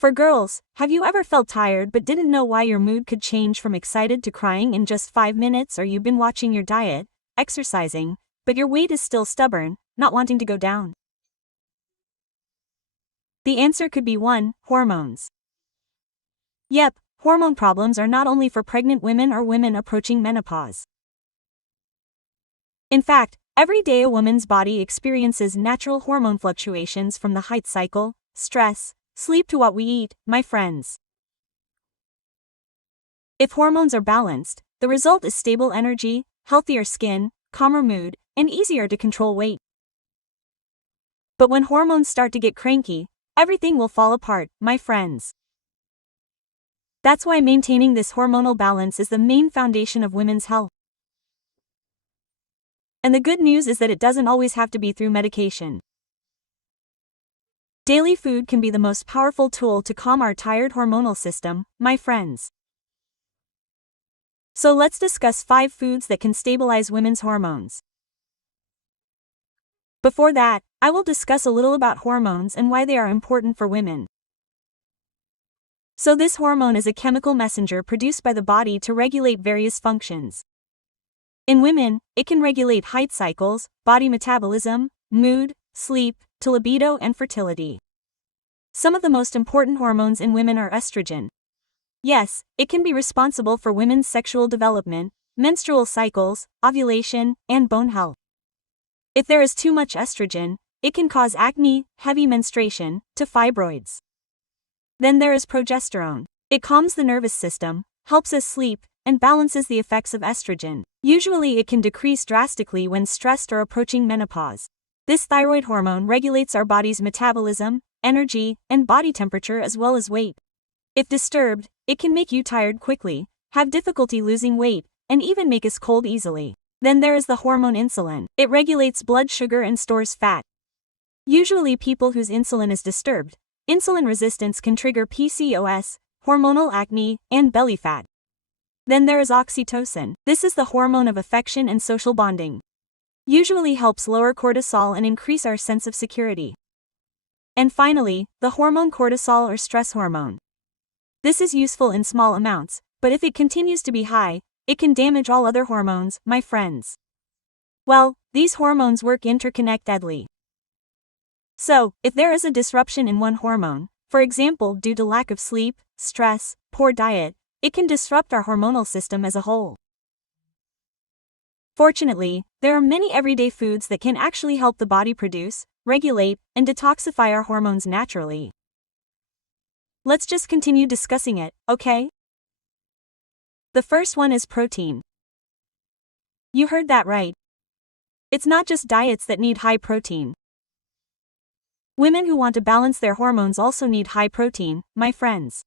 For girls, have you ever felt tired but didn't know why your mood could change from excited to crying in just 5 minutes, or you've been watching your diet, exercising, but your weight is still stubborn, not wanting to go down? The answer could be 1. Hormones. Yep, hormone problems are not only for pregnant women or women approaching menopause. In fact, every day a woman's body experiences natural hormone fluctuations, from the height cycle, stress, sleep to what we eat, my friends. If hormones are balanced, the result is stable energy, healthier skin, calmer mood, and easier to control weight. But when hormones start to get cranky, everything will fall apart, my friends. That's why maintaining this hormonal balance is the main foundation of women's health. And the good news is that it doesn't always have to be through medication. Daily food can be the most powerful tool to calm our tired hormonal system, my friends. So let's discuss 5 foods that can stabilize women's hormones. Before that, I will discuss a little about hormones and why they are important for women. So this hormone is a chemical messenger produced by the body to regulate various functions. In women, it can regulate height cycles, body metabolism, mood, sleep, to libido and fertility. Some of the most important hormones in women are estrogen. Yes, it can be responsible for women's sexual development, menstrual cycles, ovulation, and bone health. If there is too much estrogen, it can cause acne, heavy menstruation, to fibroids. Then there is progesterone. It calms the nervous system, helps us sleep, and balances the effects of estrogen. Usually it can decrease drastically when stressed or approaching menopause. This thyroid hormone regulates our body's metabolism, energy, and body temperature, as well as weight. If disturbed, it can make you tired quickly, have difficulty losing weight, and even make us cold easily. Then there is the hormone insulin. It regulates blood sugar and stores fat. Usually people whose insulin is disturbed, insulin resistance can trigger PCOS, hormonal acne, and belly fat. Then there is oxytocin. This is the hormone of affection and social bonding. Usually helps lower cortisol and increase our sense of security. And finally, the hormone cortisol, or stress hormone. This is useful in small amounts, but if it continues to be high, it can damage all other hormones, my friends. Well, these hormones work interconnectedly. So, if there is a disruption in one hormone, for example due to lack of sleep, stress, poor diet, it can disrupt our hormonal system as a whole. Fortunately, there are many everyday foods that can actually help the body produce, regulate, and detoxify our hormones naturally. Let's just continue discussing it, okay? The first one is protein. You heard that right. It's not just diets that need high protein. Women who want to balance their hormones also need high protein, my friends.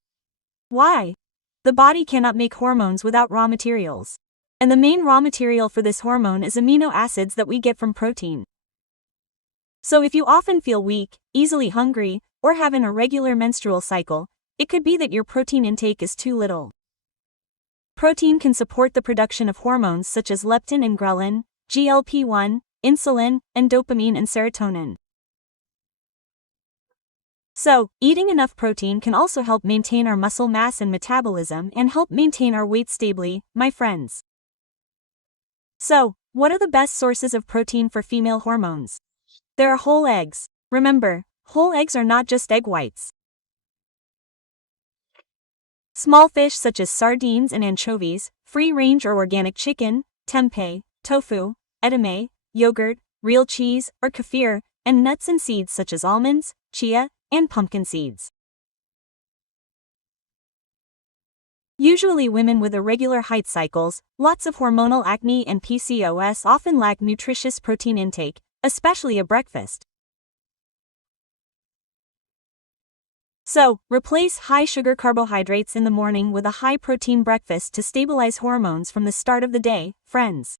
Why? The body cannot make hormones without raw materials. And the main raw material for this hormone is amino acids that we get from protein. So if you often feel weak, easily hungry, or have an irregular menstrual cycle, it could be that your protein intake is too little. Protein can support the production of hormones such as leptin and ghrelin, GLP-1, insulin, and dopamine and serotonin. So, eating enough protein can also help maintain our muscle mass and metabolism and help maintain our weight stably, my friends. So, what are the best sources of protein for female hormones? There are whole eggs. Remember, whole eggs are not just egg whites. Small fish such as sardines and anchovies, free-range or organic chicken, tempeh, tofu, edamame, yogurt, real cheese, or kefir, and nuts and seeds such as almonds, chia, and pumpkin seeds. Usually women with irregular height cycles, lots of hormonal acne and PCOS often lack nutritious protein intake, especially at breakfast. So, replace high-sugar carbohydrates in the morning with a high-protein breakfast to stabilize hormones from the start of the day, friends.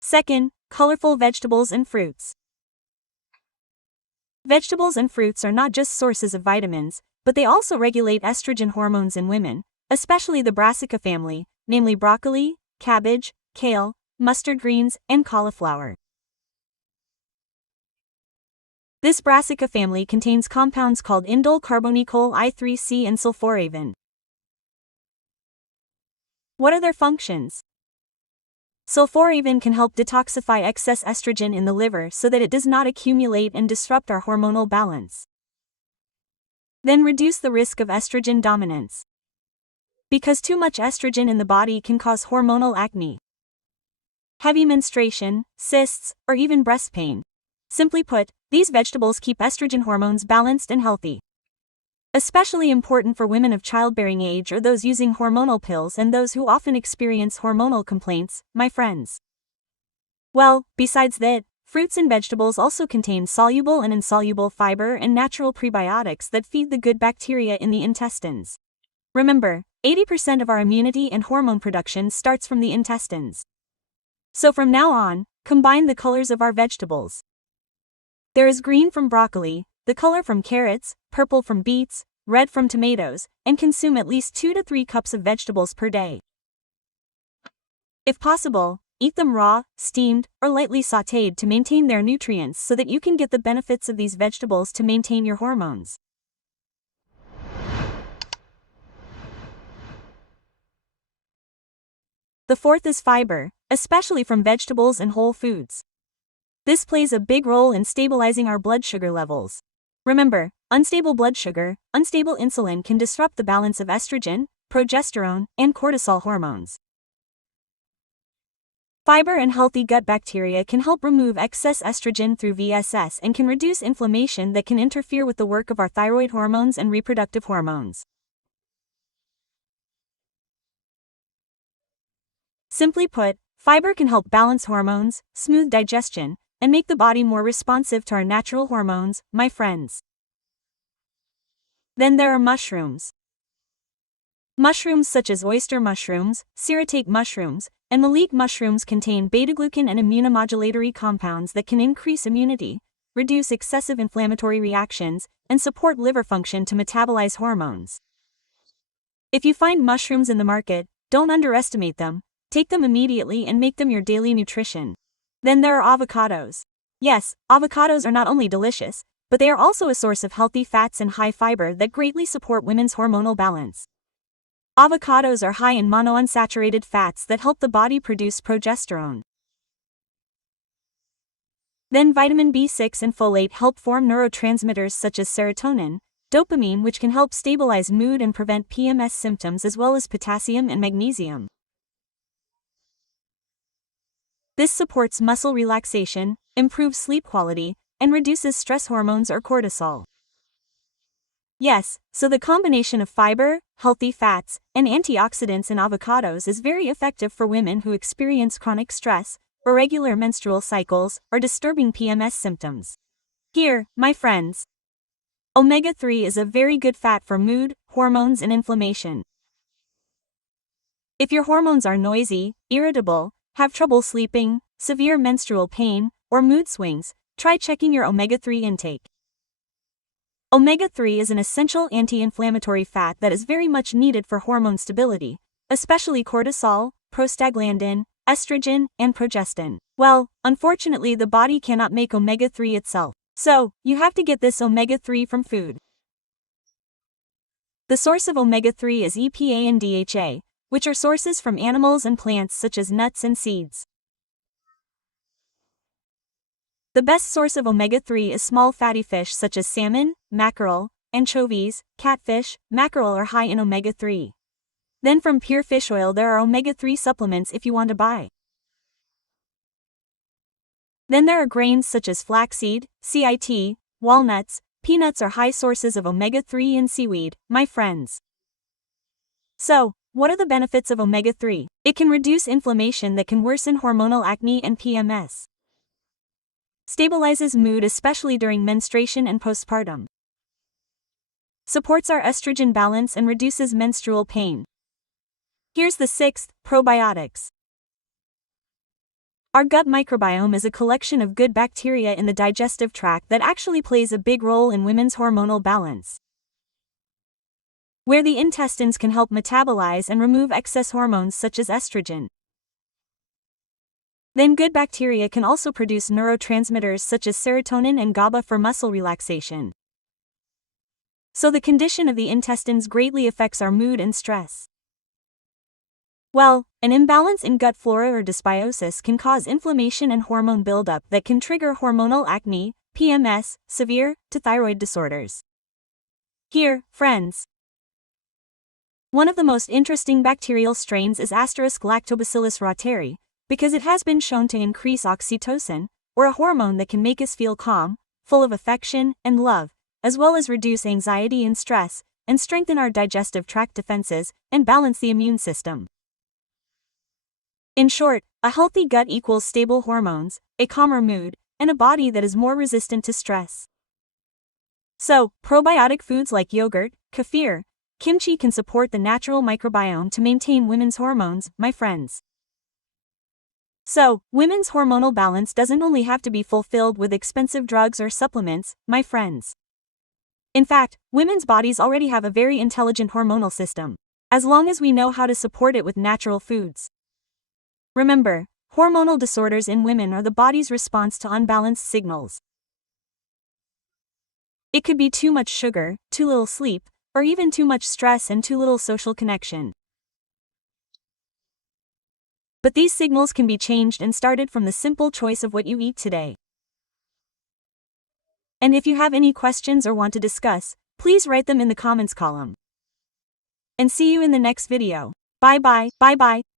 Second, colorful vegetables and fruits. Vegetables and fruits are not just sources of vitamins, but they also regulate estrogen hormones in women, especially the brassica family, namely broccoli, cabbage, kale, mustard greens, and cauliflower. This brassica family contains compounds called indole carbonicol I3C and sulforaphane. What are their functions? Sulforaphane can help detoxify excess estrogen in the liver so that it does not accumulate and disrupt our hormonal balance. Then reduce the risk of estrogen dominance. Because too much estrogen in the body can cause hormonal acne, heavy menstruation, cysts, or even breast pain. Simply put, these vegetables keep estrogen hormones balanced and healthy. Especially important for women of childbearing age or those using hormonal pills and those who often experience hormonal complaints, my friends. Well, besides that, fruits and vegetables also contain soluble and insoluble fiber and natural prebiotics that feed the good bacteria in the intestines. Remember, 80% of our immunity and hormone production starts from the intestines. So from now on, combine the colors of our vegetables. There is green from broccoli, the color from carrots, purple from beets, red from tomatoes, and consume at least 2 to 3 cups of vegetables per day. If possible, eat them raw, steamed, or lightly sautéed to maintain their nutrients so that you can get the benefits of these vegetables to maintain your hormones. The fourth is fiber, especially from vegetables and whole foods. This plays a big role in stabilizing our blood sugar levels. Remember, unstable blood sugar, unstable insulin can disrupt the balance of estrogen, progesterone, and cortisol hormones. Fiber and healthy gut bacteria can help remove excess estrogen through VSS and can reduce inflammation that can interfere with the work of our thyroid hormones and reproductive hormones. Simply put, fiber can help balance hormones, smooth digestion, and make the body more responsive to our natural hormones, my friends. Then there are mushrooms. Mushrooms such as oyster mushrooms, ceratake mushrooms, and malic mushrooms contain beta-glucan and immunomodulatory compounds that can increase immunity, reduce excessive inflammatory reactions, and support liver function to metabolize hormones. If you find mushrooms in the market, don't underestimate them. Take them immediately and make them your daily nutrition. Then there are avocados. Yes, avocados are not only delicious, but they are also a source of healthy fats and high fiber that greatly support women's hormonal balance. Avocados are high in monounsaturated fats that help the body produce progesterone. Then vitamin B6 and folate help form neurotransmitters such as serotonin, dopamine, which can help stabilize mood and prevent PMS symptoms, as well as potassium and magnesium. This supports muscle relaxation, improves sleep quality, and reduces stress hormones or cortisol. Yes, so the combination of fiber, healthy fats, and antioxidants in avocados is very effective for women who experience chronic stress, irregular menstrual cycles, or disturbing PMS symptoms. Here, my friends, omega-3 is a very good fat for mood, hormones, and inflammation. If your hormones are noisy, irritable, have trouble sleeping, severe menstrual pain, or mood swings, try checking your omega-3 intake. Omega-3 is an essential anti-inflammatory fat that is very much needed for hormone stability, especially cortisol, prostaglandin, estrogen, and progestin. Well, unfortunately the body cannot make omega-3 itself, so you have to get this omega-3 from food. The source of omega-3 is EPA and DHA, which are sources from animals and plants such as nuts and seeds. The best source of omega-3 is small fatty fish such as salmon, mackerel, anchovies, catfish. Mackerel are high in omega-3. Then from pure fish oil there are omega-3 supplements if you want to buy. Then there are grains such as flaxseed, CIT, walnuts, peanuts are high sources of omega-3 in seaweed, my friends. So, what are the benefits of omega-3? It can reduce inflammation that can worsen hormonal acne and PMS. Stabilizes mood especially during menstruation and postpartum. Supports our estrogen balance and reduces menstrual pain. Here's the sixth, probiotics. Our gut microbiome is a collection of good bacteria in the digestive tract that actually plays a big role in women's hormonal balance. Where the intestines can help metabolize and remove excess hormones such as estrogen. Then good bacteria can also produce neurotransmitters such as serotonin and GABA for muscle relaxation. So the condition of the intestines greatly affects our mood and stress. Well, an imbalance in gut flora or dysbiosis can cause inflammation and hormone buildup that can trigger hormonal acne, PMS, severe to thyroid disorders. Here, friends. One of the most interesting bacterial strains is Lactobacillus reuteri, because it has been shown to increase oxytocin, or a hormone that can make us feel calm, full of affection and love, as well as reduce anxiety and stress, and strengthen our digestive tract defenses, and balance the immune system. In short, a healthy gut equals stable hormones, a calmer mood, and a body that is more resistant to stress. So, probiotic foods like yogurt, kefir, kimchi can support the natural microbiome to maintain women's hormones, my friends. So, women's hormonal balance doesn't only have to be fulfilled with expensive drugs or supplements, my friends. In fact, women's bodies already have a very intelligent hormonal system, as long as we know how to support it with natural foods. Remember, hormonal disorders in women are the body's response to unbalanced signals. It could be too much sugar, too little sleep, or even too much stress and too little social connection. But these signals can be changed and started from the simple choice of what you eat today. And if you have any questions or want to discuss, please write them in the comments column. And see you in the next video. Bye bye, bye bye.